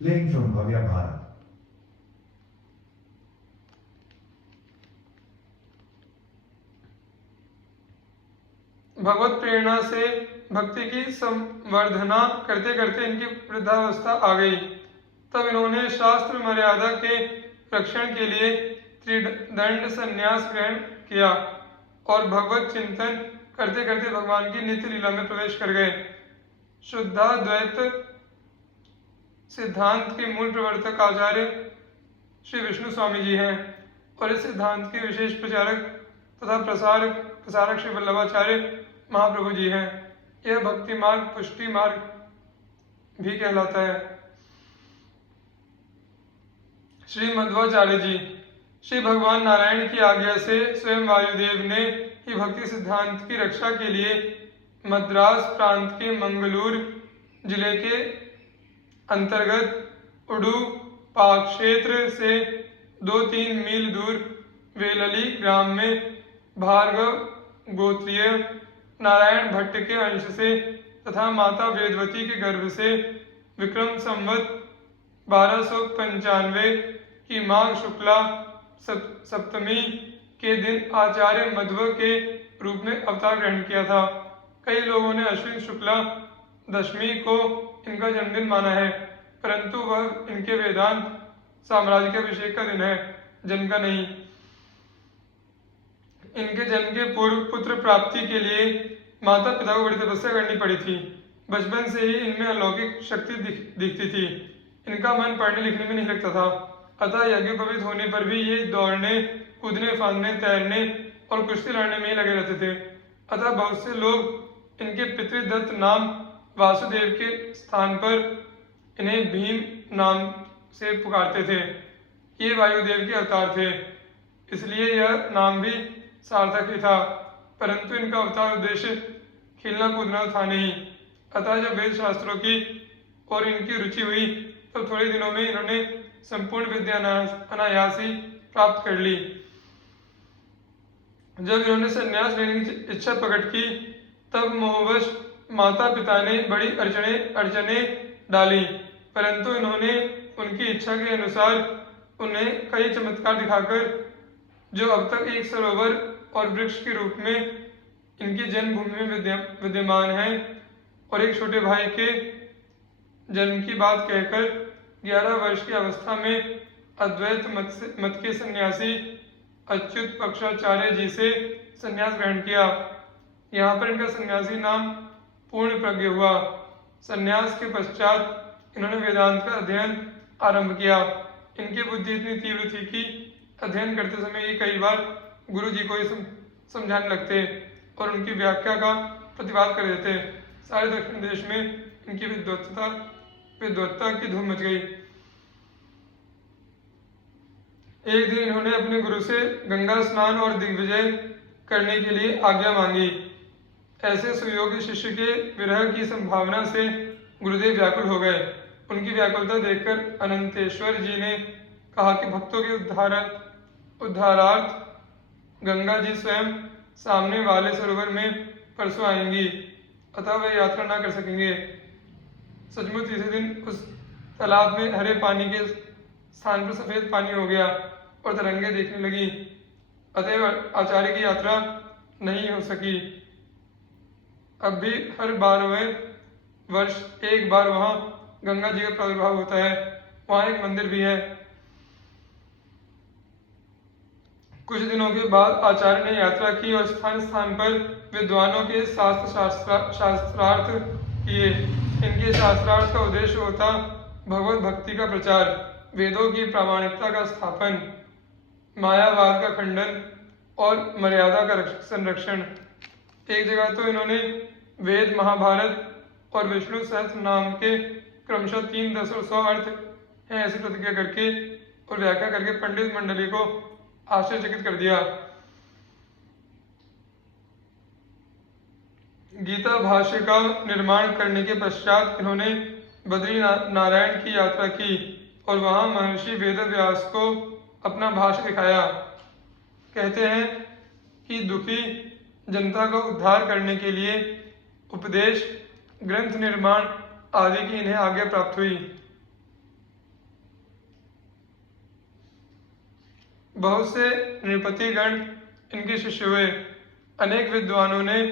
playing from Bhavya Bharat. भगवत प्रेरणा से भक्ति की संवर्धना करते करते इनकी वृद्धावस्था आ गई। तब इन्होंने शास्त्र मर्यादा के रक्षण के लिए त्रिदंड संन्यास ग्रहण किया और भगवत चिंतन करते करते भगवान की नित्य लीला में प्रवेश कर गए। शुद्धाद्वैत सिद्धांत के मूल प्रवर्तक आचार्य श्री विष्णु स्वामी जी हैं और इस सिद्धांत के विशेष प्रचारक तथा प्रसारक श्री वल्लभाचार्य महाप्रभु जी हैं। यह भक्ति मार्ग पुष्टि मार्ग भी कहलाता है। श्री मध्वाचार्य जी, श्री भगवान नारायण की आज्ञा से स्वयं वायुदेव ने ही भक्ति सिद्धांत की रक्षा के लिए मद्रास प्रांत के मंगलूर जिले के अंतर्गत उडुपा क्षेत्र से 2-3 मील दूर वेलली ग्राम में भार्गव गोत्रीय नारायण भट्ट के अंश से तथा माता वेदवती के गर्भ से विक्रम संवत 1295 की माघ शुक्ला सप्तमी के दिन आचार्य मध्व के रूप में अवतार ग्रहण किया था। कई लोगों ने अश्विन शुक्ला दशमी को इनका जन्मदिन माना है, परंतु वह इनके वेदांत साम्राज्य के अभिषेक का दिन है, जन्म का नहीं। इनके जन्म के पूर्व पुत्र प्राप्ति के लिए माता पिता को बड़ी तपस्या करनी पड़ी थी। बचपन से ही इनमें अलौकिक शक्ति दिखती थी। इनका मन पढ़ने लिखने में नहीं लगता था, अतः यज्ञोपवीत होने पर भी ये दौड़ने कूदने फांदने तैरने और कुश्ती लड़ने में ही लगे रहते थे। अतः बहुत से लोग इनके पितृदत्त नाम वासुदेव के स्थान पर इन्हें भीम नाम से पुकारते थे। ये वायुदेव के अवतार थे, इसलिए यह नाम भी सार्थक ही था, परंतु इनका अवतार उद्देश्य खेलना कूदना था नहीं। अतः जब वेद शास्त्रों की और इनकी रुचि हुई तब थोड़े दिनों में इन्होंने संपूर्ण विद्या अनायास ही प्राप्त कर ली। जब इन्होंने संन्यास लेने की इच्छा प्रकट की तब मोहवश माता पिता ने बड़ी अड़चने डाली, परंतु इन्होंने उनकी इच्छा के अनुसार उन्हें कई चमत्कार दिखाकर, जो अब तक एक सरोवर और वृक्ष के रूप में इनकी जन्मभूमि में विद्यमान है, और एक छोटे भाई के जन्म की बात कहकर 11 वर्ष की अवस्था में अद्वैत मत के सन्यासी अच्युत पक्षाचार्य जी से संन्यास ग्रहण किया। यहाँ पर इनका सन्यासी नाम पूर्ण प्रज्ञ हुआ। संन्यास के पश्चात इन्होंने वेदांत का अध्ययन आरंभ किया। इनकी बुद्धि इतनी तीव्र थी कि अध्ययन करते समय ये कई बार गुरु जी को ही समझाने लगते और उनकी व्याख्या का प्रतिवाद कर देते। सारे दक्षिण देश में इनकी विद्वत्ता की धूम मच गई। एक दिन इन्होंने अपने गुरु से गंगा स्नान और दिग्विजय करने के लिए आज्ञा मांगी। ऐसे सुयोग्य शिष्य के विरह की संभावना से गुरुदेव व्याकुल हो गए। उनकी व्याकुलता देखकर अनंतेश्वर जी ने कहा कि भक्तों के उद्धारार्थ गंगा जी स्वयं सामने वाले सरोवर में परसों आएंगी, अतः वे यात्रा न कर सकेंगे। सचमुच इसी दिन उस तालाब में हरे पानी के स्थान पर सफेद पानी हो गया और तरंगे देखने लगी, अतएव आचार्य की यात्रा नहीं हो सकी। अब भी हर 12वें वर्ष एक बार वहां गंगा जी का प्रादुर्भाव होता है। वहां एक मंदिर भी है। कुछ दिनों के बाद आचार्य ने यात्रा की और स्थान स्थान पर विद्वानों के शास्त्रार्थ किए। इनके शास्त्रार्थ का उद्देश्य होता भगवत भक्ति का प्रचार, वेदों की प्रामाणिकता का स्थापन, मायावाद का खंडन और मर्यादा का संरक्षण। एक जगह तो इन्होंने वेद, महाभारत और विष्णु सहस्त्र नाम के क्रमशः 3, 10 और 100 अर्थ हैं ऐसी प्रतिज्ञा करके और व्याख्या करके पंडित मंडली को आश्चर्यचकित कर दिया। गीता भाष्य का निर्माण करने के पश्चात इन्होंने बद्री नारायण की यात्रा की और वहां महर्षि वेदव्यास को अपना भाष्य दिखाया। कहते हैं कि दुखी जनता का उद्धार करने के लिए उपदेश, ग्रंथ निर्माण आदि की इन्हें आज्ञा प्राप्त हुई। बहुत से नृपतिगण इनके शिष्य हुए। अनेक विद्वानों ने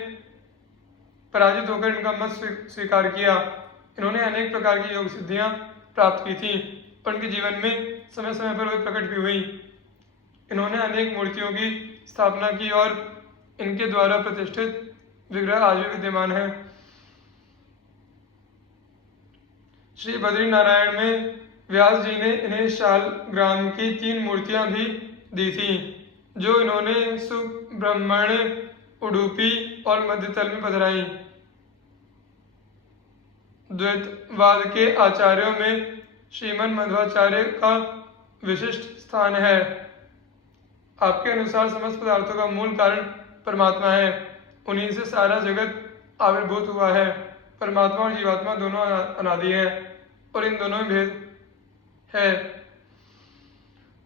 पराजित होकर इनका मत स्वीकार किया। इन्होंने अनेक प्रकार की योग सिद्धियां प्राप्त की थी और उनके जीवन में समय समय पर वे प्रकट भी हुई। इन्होंने अनेक मूर्तियों की स्थापना की और इनके द्वारा प्रतिष्ठित विग्रह आज भी विद्यमान है। श्री बद्रीनारायण में व्यास जी ने इन्हें शालग्राम की 3 मूर्तियां भी दी थी, जो इन्होंने सुब्रह्मण्य, उडुपी और मध्यतल में पधराई। द्वैतवाद के आचार्यों में श्रीमन मध्वाचार्य का विशिष्ट स्थान है। आपके अनुसार समस्त पदार्थों का मूल कारण परमात्मा है, उन्हीं से सारा जगत आविर्भूत हुआ है। परमात्मा और जीवात्मा दोनों अनादि हैं और इन दोनों में भेद है।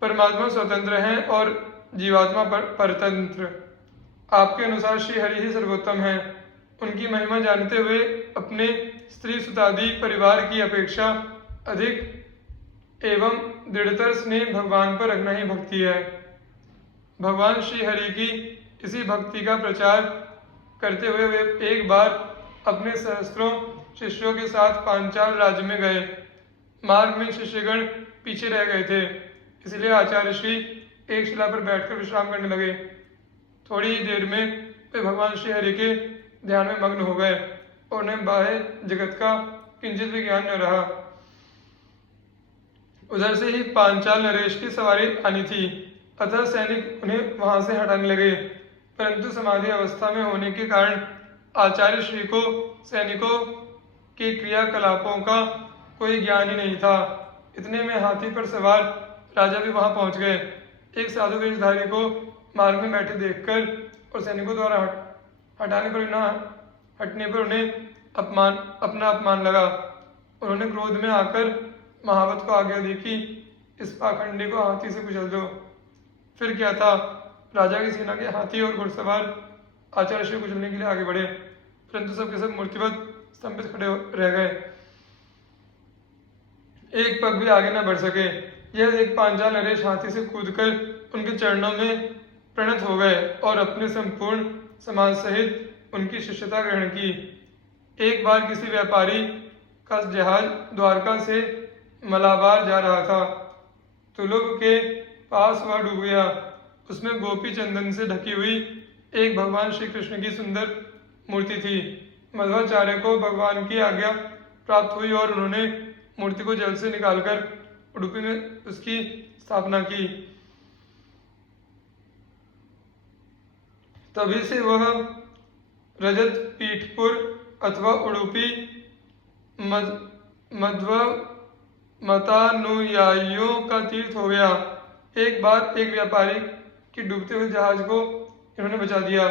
परमात्मा स्वतंत्र है और जीवात्मा परतंत्र। आपके अनुसार श्री हरि ही सर्वोत्तम है। उनकी महिमा जानते हुए अपने स्त्री सुतादि परिवार की अपेक्षा अधिक एवं दृढ़तर स्नेह भगवान पर रखना ही भक्ति है। भगवान श्री हरि की इसी भक्ति का प्रचार करते हुए वे एक बार अपने सहस्त्रों शिष्यों के साथ पांचाल राज्य में गए। मार्ग में शिष्यगण पीछे रह गए थे, इसलिए आचार्य श्री एक शिला पर बैठकर विश्राम करने लगे। थोड़ी ही देर में वे भगवान श्री हरि के ध्यान में मग्न हो गए और उन्हें बाह्य जगत का किंचित भी ज्ञान न रहा। उधर से ही पांचाल नरेश की सवारी आनी थी, अतः सैनिक उन्हें वहां से हटाने लगे, परंतु समाधि अवस्था में होने के कारण आचार्य श्री को सैनिकों के क्रियाकलापों का कोई ज्ञान ही नहीं था। इतने में हाथी पर सवार राजा भी वहां पहुंच गए। एक साधु वेशधारी को मार्ग में बैठे देखकर और सैनिकों द्वारा हटने पर उन्हें अपना अपमान लगा। उन्होंने क्रोध में आकर महावत को आज्ञा दी कि इस पाखंडी को हाथी से कुचल दो। फिर क्या था, राजा की सेना के हाथी और घुड़सवार आचार्य श्री को कुचलने के लिए आगे बढ़े, परंतु सबके सब मूर्तिवत स्तंभित खड़े रह गए, एक पग भी आगे न बढ़ सके। यह देख पांचाल नरेश हाथी से कूदकर उनके चरणों में प्रणत हो गए और अपने संपूर्ण समाज सहित उनकी शिष्यता ग्रहण की। एक बार किसी व्यापारी का जहाज द्वारका से मलाबार जा रहा था। तुलुग के पास वह डूब गया। उसमें गोपी चंदन से ढकी हुई एक भगवान श्री कृष्ण की सुंदर मूर्ति थी। मध्वाचार्य को भगवान की आज्ञा प्राप्त हुई और उन्होंने मूर्ति को जल से निकालकर उडुपी में उसकी स्थापना की। तभी से वह रजत पीठपुर अथवा उडुपी मध्व मतानुयायियों का तीर्थ हो गया। एक बार एक व्यापारी के डूबते हुए जहाज को इन्होंने बचा दिया।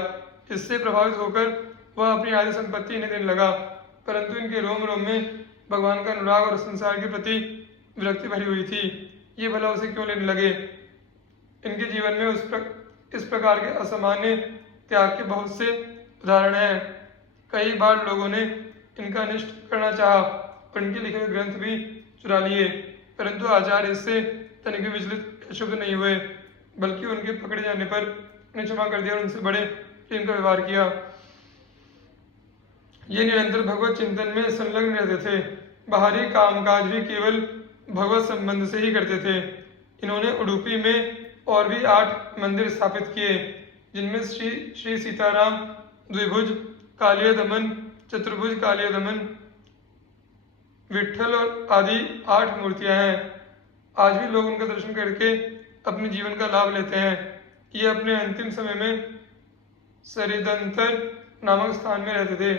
इससे प्रभावित होकर वह अपनी आधी संपत्ति इन्हें देने लगा, परंतु इनके रोम रोम में भगवान का अनुराग और संसार के प्रति विरक्ति भरी हुई थी। ये भला उसे क्यों लेने लगे। इनके जीवन में इस प्रकार के असामान्य त्याग के बहुत से उदाहरण हैं। कई बार लोगों ने इनका अनिष्ट करना चाहा और इनके लिखे हुए ग्रंथ भी चुरा लिए, परंतु आचार्य इससे तनिक भी विचलित शुभ नहीं हुए, बल्कि उनके पकड़े जाने पर उन्हें क्षमा कर दिया और उनसे बड़े प्रेम का व्यवहार किया। ये निरंतर भगवत चिंतन में संलग्न रहते थे। बाहरी कामकाज भी केवल भगवत संबंध से ही करते थे। इन्होंने उडुपी में और भी 8 मंदिर स्थापित किए, जिनमें श्री सीताराम, द्विभुज कालिय दमन, चतुर्भुज कालिय दमन, विट्ठल और आदि 8 मूर्तियां हैं। आज भी लोग उनका दर्शन करके अपने जीवन का लाभ लेते हैं। ये अपने अंतिम समय में सरिदंतर नामक स्थान में रहते थे।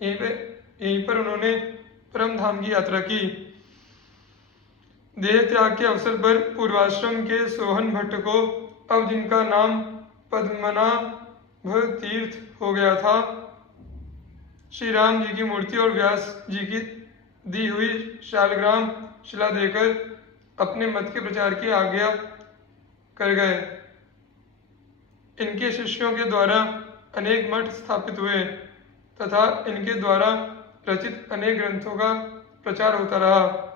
यहीं पर उन्होंने परम धाम की यात्रा की। देह त्याग के अवसर पर पूर्वाश्रम के सोहन भट्ट को, अब जिनका नाम पद्मनाभ तीर्थ हो गया था, श्री राम जी की मूर्ति और व्यास जी की दी हुई शालग्राम शिला देकर अपने मत के प्रचार की आज्ञा कर गए। इनके शिष्यों के द्वारा अनेक मठ स्थापित हुए तथा इनके द्वारा रचित अनेक ग्रंथों का प्रचार होता रहा।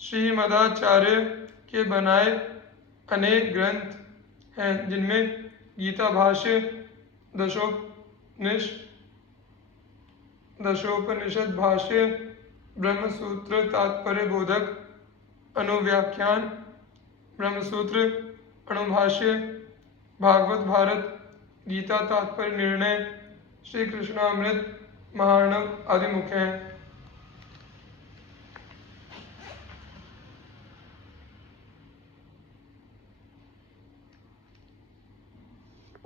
श्रीमदाचार्य के बनाए अनेक ग्रंथ हैं जिनमें गीता भाष्य, दशोपनिषद भाष्य, ब्रह्मसूत्र तात्पर्य बोधक, अनुव्याख्यान, ब्रह्मसूत्र अणुभाष्य, भागवत भारत, गीता तात्पर्य निर्णय, श्री कृष्णामृत, महार्णव आदि मुख्य हैं।